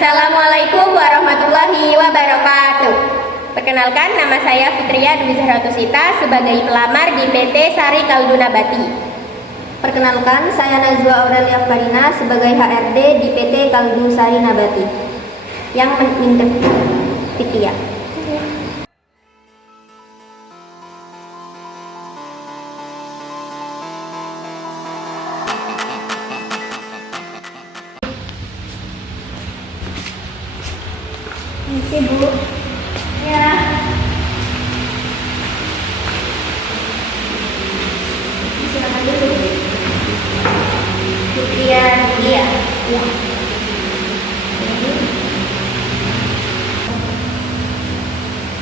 Assalamualaikum warahmatullahi wabarakatuh. Perkenalkan, nama saya Fitria Dwi Zahratusita sebagai pelamar di PT Sari Kalduna Bati. Perkenalkan, saya Najwa Aurelia Farina sebagai HRD di PT Kaldu Sari Nabati yang menginterview Fitria. Oke, Bu. Ya. Silakan dulu. Fitria Julia. Ya.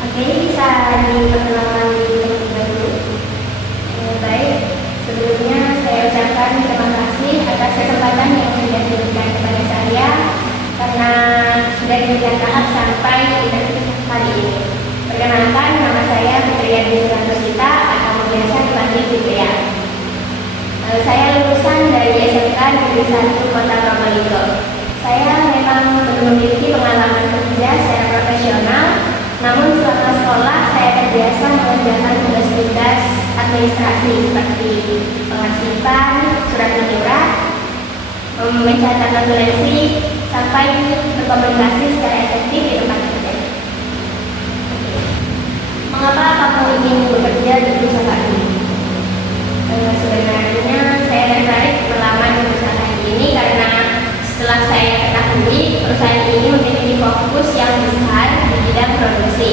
Oke, bisa diperkenalkan terlebih dahulu. Baik, sebelumnya saya ucapkan terima kasih atas kesempatan yang sudah diberikan kepada saya karena sudah diberikan tahap sampai interview hari ini. Perkenalkan, nama saya Fitria Dwi Zahratusita atau biasa dipanggil Fitria. Saya lulusan dari SMK Negeri 1 Kota Probolinggo. Saya memang belum memiliki pengalaman kerja secara profesional, namun selama sekolah saya terbiasa mengerjakan tugas-tugas administrasi seperti pengarsipan, surat menyurat, mencatat notulensi, sampai berkomunikasi secara efektif di tempat kerja. Mengapa kamu ingin bekerja di perusahaan ini? Sebenarnya saya tertarik melamar di perusahaan ini karena setelah saya ketahui perusahaan ini memiliki fokus yang besar di bidang produksi.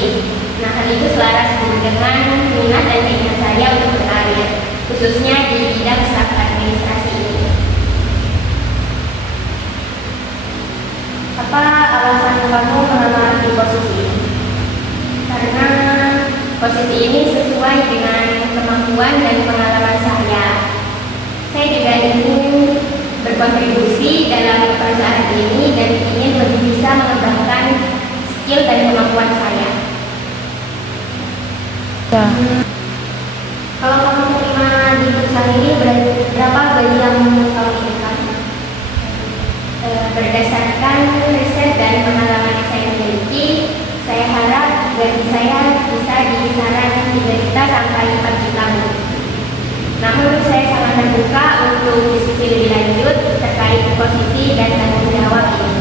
Nah, hal itu selaras dengan minat dan keinginan saya untuk berkarir, khususnya di bidang staf administrasi ini. Apa alasan kamu melamar di posisi ini? Karena posisi ini sesuai dengan kemampuan dan pengalaman saya. Saya juga ingin berkontribusi dalam perusahaan ini dan ingin lebih bisa mengembangkan skill dan kemampuan saya. Kalau kamu terima di perusahaan ini, berapa gaji yang kamu inginkan? Berdasarkan riset dan pengalaman yang saya miliki, saya harap gaji saya bisa di kisaran 3 juta sampai 4 juta. Namun saya sangat terbuka untuk diskusi lebih lanjut terkait posisi dan tanggung jawab ini.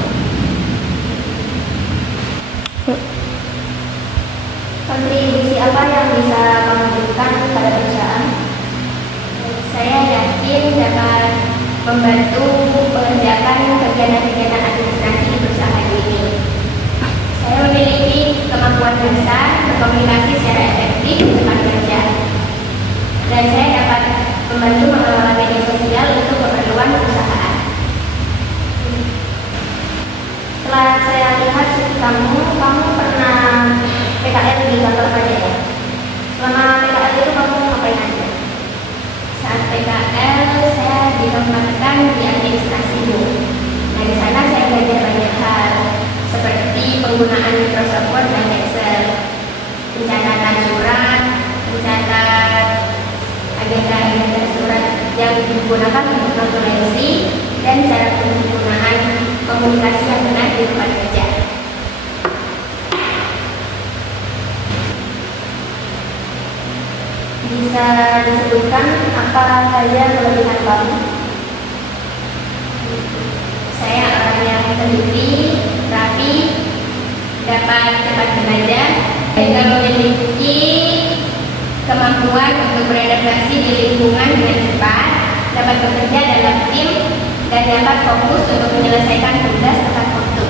Kontribusi apa yang bisa kamu berikan pada perusahaan? Saya yakin dapat membantu mengerjakan kegiatan-kegiatan administrasi di perusahaan ini. Saya memiliki kemampuan besar berkomunikasi secara efektif di tempat kerja, dan saya dapat membantu mengelola media sosial untuk keperluan perusahaan. Setelah saya lihat CV kamu pernah PKL di kantor pajak. Selama PKL itu kamu ngapain aja? Saat PKL saya ditempatkan di administrasi. Nah, di sana saya belajar banyak hal seperti penggunaan Microsoft Word dan Excel, pencatatan surat, mencatat agenda surat yang digunakan untuk notulensi, dan cara penggunaan komunikasi yang benar di tempat kerja. Bisa disebutkan apa saja kelebihan kamu? Saya orang yang teliti, rapi, dapat cepat belajar, juga memiliki kemampuan untuk beradaptasi di lingkungan dengan cepat, dapat bekerja dalam tim, dan dapat fokus untuk menyelesaikan tugas tepat waktu.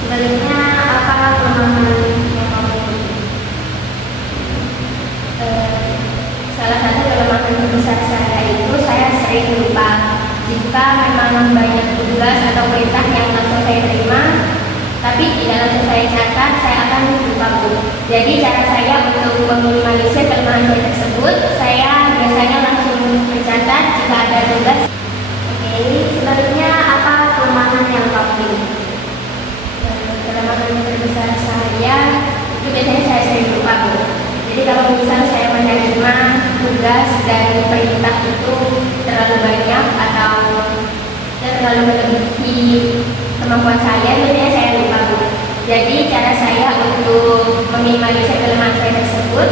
Selanjutnya, apa kelemahan yang kamu miliki? Salah satu kelemahan terbesar saya itu saya sering lupa. Jika memang banyak tugas atau perintah yang langsung saya terima, tapi tidak langsung saya catat, saya akan lupa, Bu. Jadi cara saya untuk meminimalisir kelemahan saya tersebut, saya biasanya langsung mencatat jika ada tugas. Oke, selanjutnya apa kelemahan yang kamu miliki? Kelemahan terbesar saya itu biasanya saya sering lupa, Bu. Jadi kalau misal saya menerima tugas dan perintah itu terlalu banyak atau terlalu melebihi kemampuan saya, biasanya saya lupa, Bu. Jadi cara saya untuk meminimalisir kelemahan saya tersebut,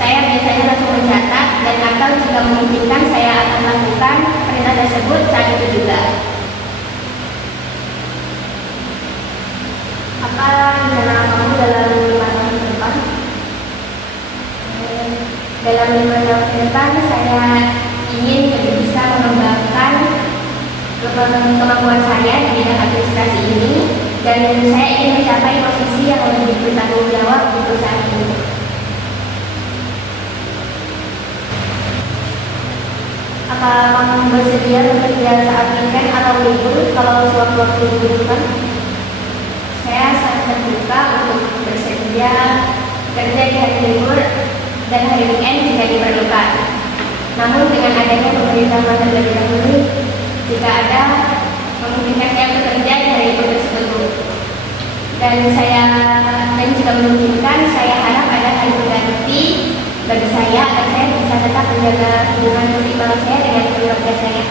saya biasanya langsung mencatat, dan atau jika memungkinkan saya akan lakukan perintah tersebut saat itu juga. Apa rencana kamu dalam 5 tahun ke depan? Dalam 5 tahun ke depan, saya ingin lebih bisa mengembangkan kemampuan saya di bidang administrasi ini, dan saya ingin mencapai posisi yang lebih bertanggung jawab di perusahaan ini. Apa kamu bersedia bekerja saat weekend atau libur kalau sewaktu-waktu dibutuhkan? Saya sangat terbuka untuk bersedia kerja di hari libur dan hari weekend jika diperlukan. Namun dengan adanya pemberitahuan terlebih dahulu, jika ada memungkinkan saya bekerja di hari libur tersebut, dan jika memungkinkan, saya harap ada hari pengganti bagi saya agar saya bisa tetap menjaga hubungan sosial saya dengan keluarga saya.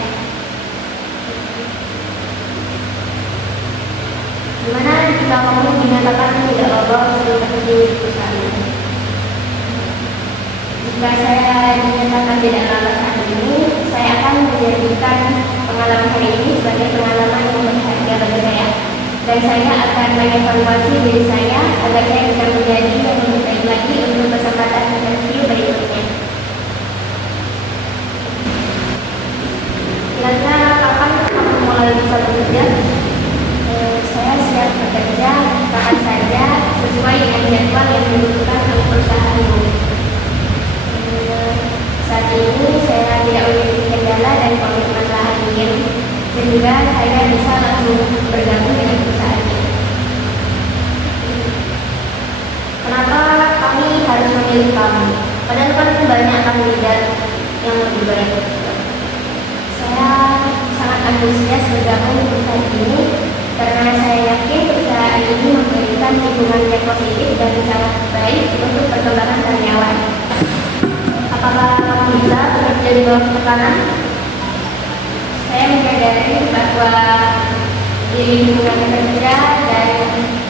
Gimana jika kamu dinyatakan tidak lolos di perusahaan ini? Jika saya dinyatakan tidak lolos saat ini, saya akan menjadikan pengalaman hari ini sebagai pengalaman yang berharga bagi saya, dan saya akan mengevaluasi diri saya agar saya bisa menjadi yang lebih baik lagi untuk kesempatan interview berikutnya. Kira-kira kapan kamu mulai bisa bekerja? Saya siap bekerja kapan saja sesuai dengan jadwal yang dibutuhkan oleh perusahaan ini. Saat ini saya tidak memiliki kendala dan komitmen lahir, sehingga saya bisa langsung bergabung dengan perusahaan ini. Kenapa kami harus memilih kamu? Padahal kan banyak kandidat yang lebih baik. Saya sangat antusias bergabung di perusahaan ini karena saya yakin perusahaan ini memberikan lingkungan yang positif dan sangat baik untuk perkembangan karyawan. Apakah kamu bisa bekerja di bawah tekanan? Saya menyadari bahwa di lingkungan kerja dan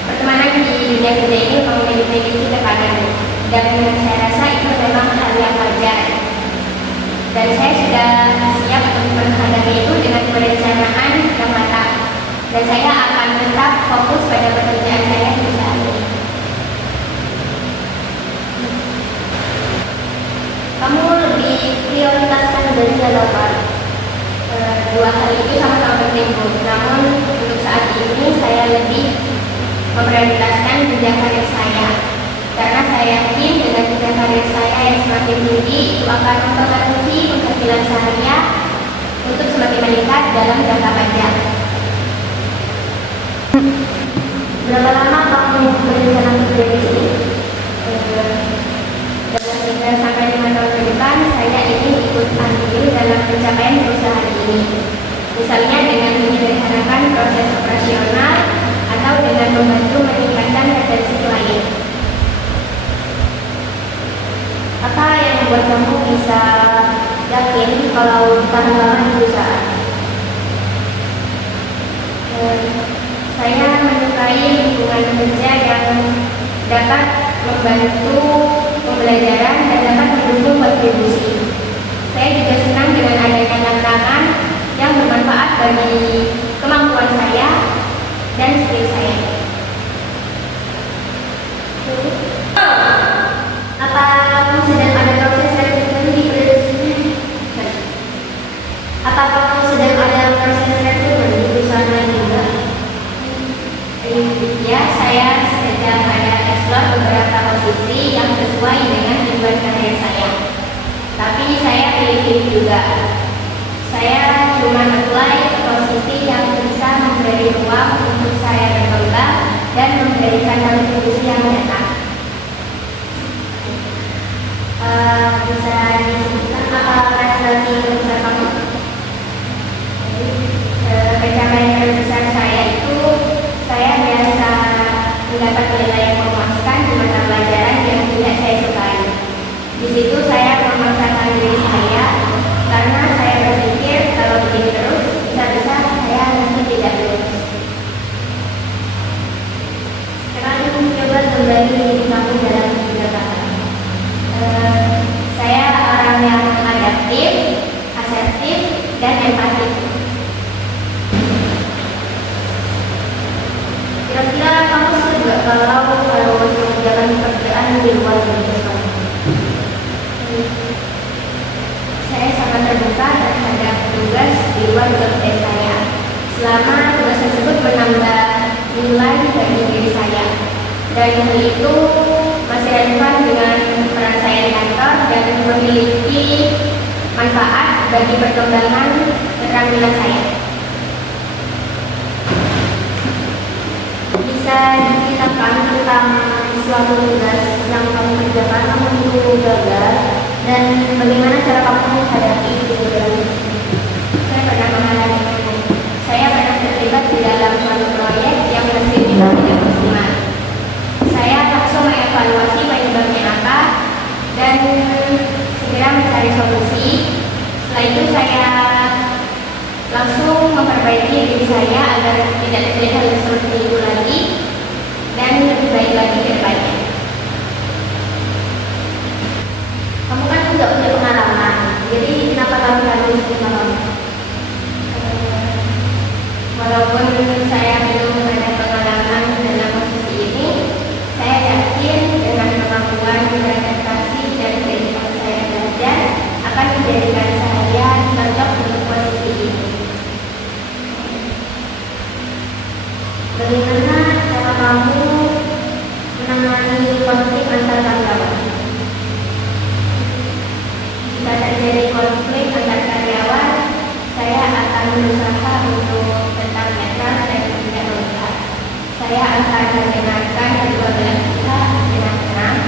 pertemanan di dunia kerja ini memiliki tekanan, dan saya rasa itu memang hal yang wajar. Dan saya sudah siap untuk menghadapi itu dengan perencanaan yang matang, dan saya akan tetap fokus pada pekerjaan saya di perusahaan ini. Kamu lebih prioritaskan gaji atau apa? Dua hal itu sama-sama penting, Bu. Namun untuk saat ini saya lebih memprioritaskan jenjang karir saya, karena saya yakin dengan jenjang karir saya yang semakin tinggi itu akan mempengaruhi penghasilan saya untuk semakin meningkat dalam jangka panjang. Berapa lama kamu berencana bekerja di sini? Dalam 3 sampai 5 tahun ke depan, saya ingin ikut andil dalam pencapaian perusahaan ini. Misalnya dengan menyederhanakan proses operasional atau dengan membantu meningkatkan retensi klien. Apa yang membuat kamu bisa yakin kalau bertahan lama di perusahaan? Saya menyukai lingkungan kerja yang dapat membantu pembelajaran dan dapat mendukung kontribusi. Saya juga senang dengan adanya tantangan yang bermanfaat bagi kemampuan saya dan skill saya. Apa kamu sedang ada proses rekrutmen di perusahaan? Apa kamu sedang ada proses rekrutmen di perusahaan lain juga? Ya, saya sedang ada eksplor beberapa posisi yang sesuai dengan tujuan karir saya. Tapi saya pilih-pilih juga. Saya cuma apply ke posisi yang bisa memberi ruang untuk saya berkembang dan memberikan kontribusi yang nyata. Bisa disebutkan apa prestasi terbesar kamu? Pencapaian terbesar saya itu saya biasa mendapat nilai yang memuaskan di mata pelajaran yang tidak saya sukai. Di situ saya memaksakan diri saya karena saya berpikir kalau begini terus bisa-bisa saya selama tugas tersebut menambah nilai bagi diri saya, dan hal itu masih relevan dengan peran saya di kantor dan memiliki manfaat bagi perkembangan keterampilan saya. Bisa diceritakan tentang suatu tugas yang kamu kerjakan namun itu gagal, dan bagaimana cara kamu menghadapi itu? Saya pernah terlibat di dalam suatu proyek yang hasilnya tidak maksimal. Saya langsung mengevaluasi penyebabnya apa dan segera mencari solusi. Setelah itu saya langsung memperbaiki diri saya agar tidak terjadi hal seperti itu lagi dan lebih baik lagi ke depannya. Kamu kan juga punya pengalaman, jadi kenapa kamu harus pengalaman? Walaupun saya belum ada pengalaman dalam posisi ini, saya yakin dengan kemampuan beradaptasi dan kehidupan saya belajar akan menjadikan saya cocok untuk posisi ini. Bagaimana cara kamu menangani konflik antar karyawan? Jika terjadi konflik antar karyawan, saya akan berusaha untuk tetap netral dan tidak memihak. Saya akan mendengarkan kedua belah pihak dengan tenang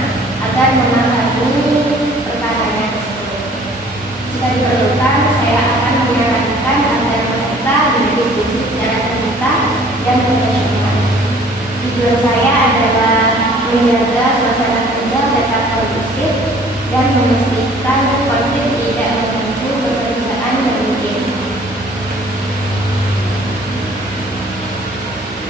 agar memahami perkaranya tersebut. Jika diperlukan, saya akan menyarankan agar mereka berdiskusi secara terbuka dan profesional. Tujuan saya adalah menjaga suasana kerja tetap kondusif dan memastikan konflik tidak mengganggu pekerjaan yang mungkin.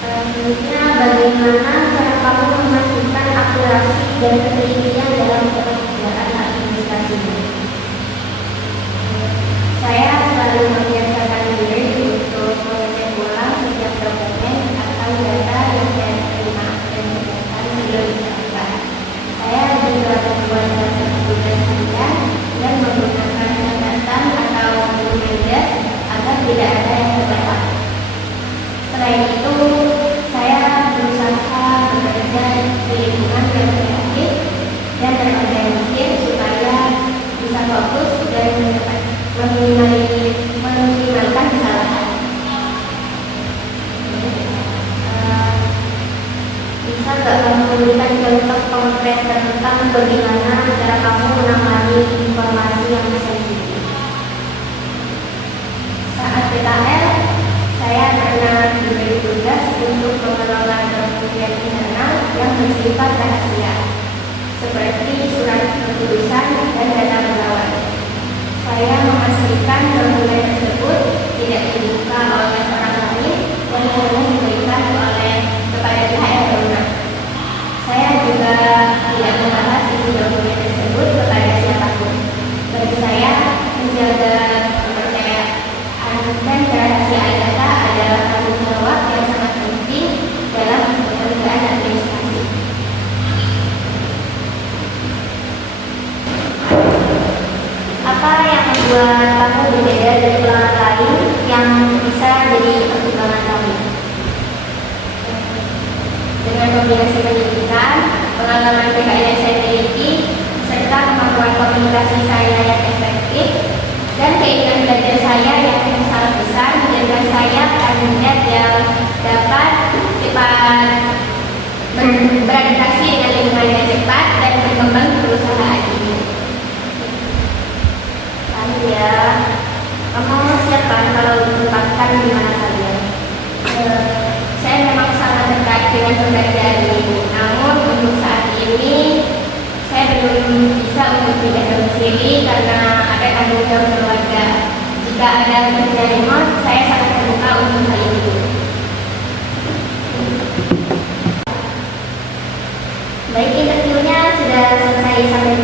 Selanjutnya, bagaimana cara kamu memastikan akurasi dan ketelitian dalam pekerjaan administrasi? Saya selalu membiasakan diri untuk mengecek ulang setiap dokumen atau data yang saya terima dan data sebelum diserahkan. Saya juga membuat daftar tugas harian dan menggunakan catatan atau reminder agar tidak ada yang terlewat. Selain itu, saya berusaha bekerja di lingkungan yang kreatif dan terorganisir supaya bisa fokus dan meminimalkan kesalahan. Bisa nggak kamu memberikan contoh konkret tentang bagaimana cara kamu menangani informasi yang sensitif? Saat PKL, saya pernah diberi tugas untuk mengelola dokumen internal yang bersifat rahasia, seperti surat keputusan dan data pegawai. Saya memastikan dokumen tersebut tidak dibuka oleh orang lain dan hanya diberikan kepada pihak yang berwenang. Saya juga tidak membahas isi dokumen tersebut kepada siapapun. Bagi saya, menjaga kepercayaan dan kerahasiaan data adalah tanggung jawab yang sangat penting dalam pekerjaan administrasi. Apa yang membuat kamu berbeda dari pelanggan lain yang bisa jadi pertimbangan kamu? Dengan kombinasi pendidikan, pengalaman PKL yang saya miliki, serta kemampuan komunikasi saya yang efektif, dan keinginan belajar saya yang sangat besar menjadikan saya kandidat yang dapat cepat beradaptasi dengan lingkungan yang cepat dan berkembang di perusahaan ini. Lalu ya, kamu siap kan kalau ditempatkan di mana saja? Saya memang sangat tertarik dengan pekerjaan ini, namun untuk saat ini saya belum bisa untuk pindah domisili karena ada tanggung jawab keluarga. Jika ada kerja remote, saya sangat terbuka untuk hal itu. Baik, interviewnya sudah selesai sampai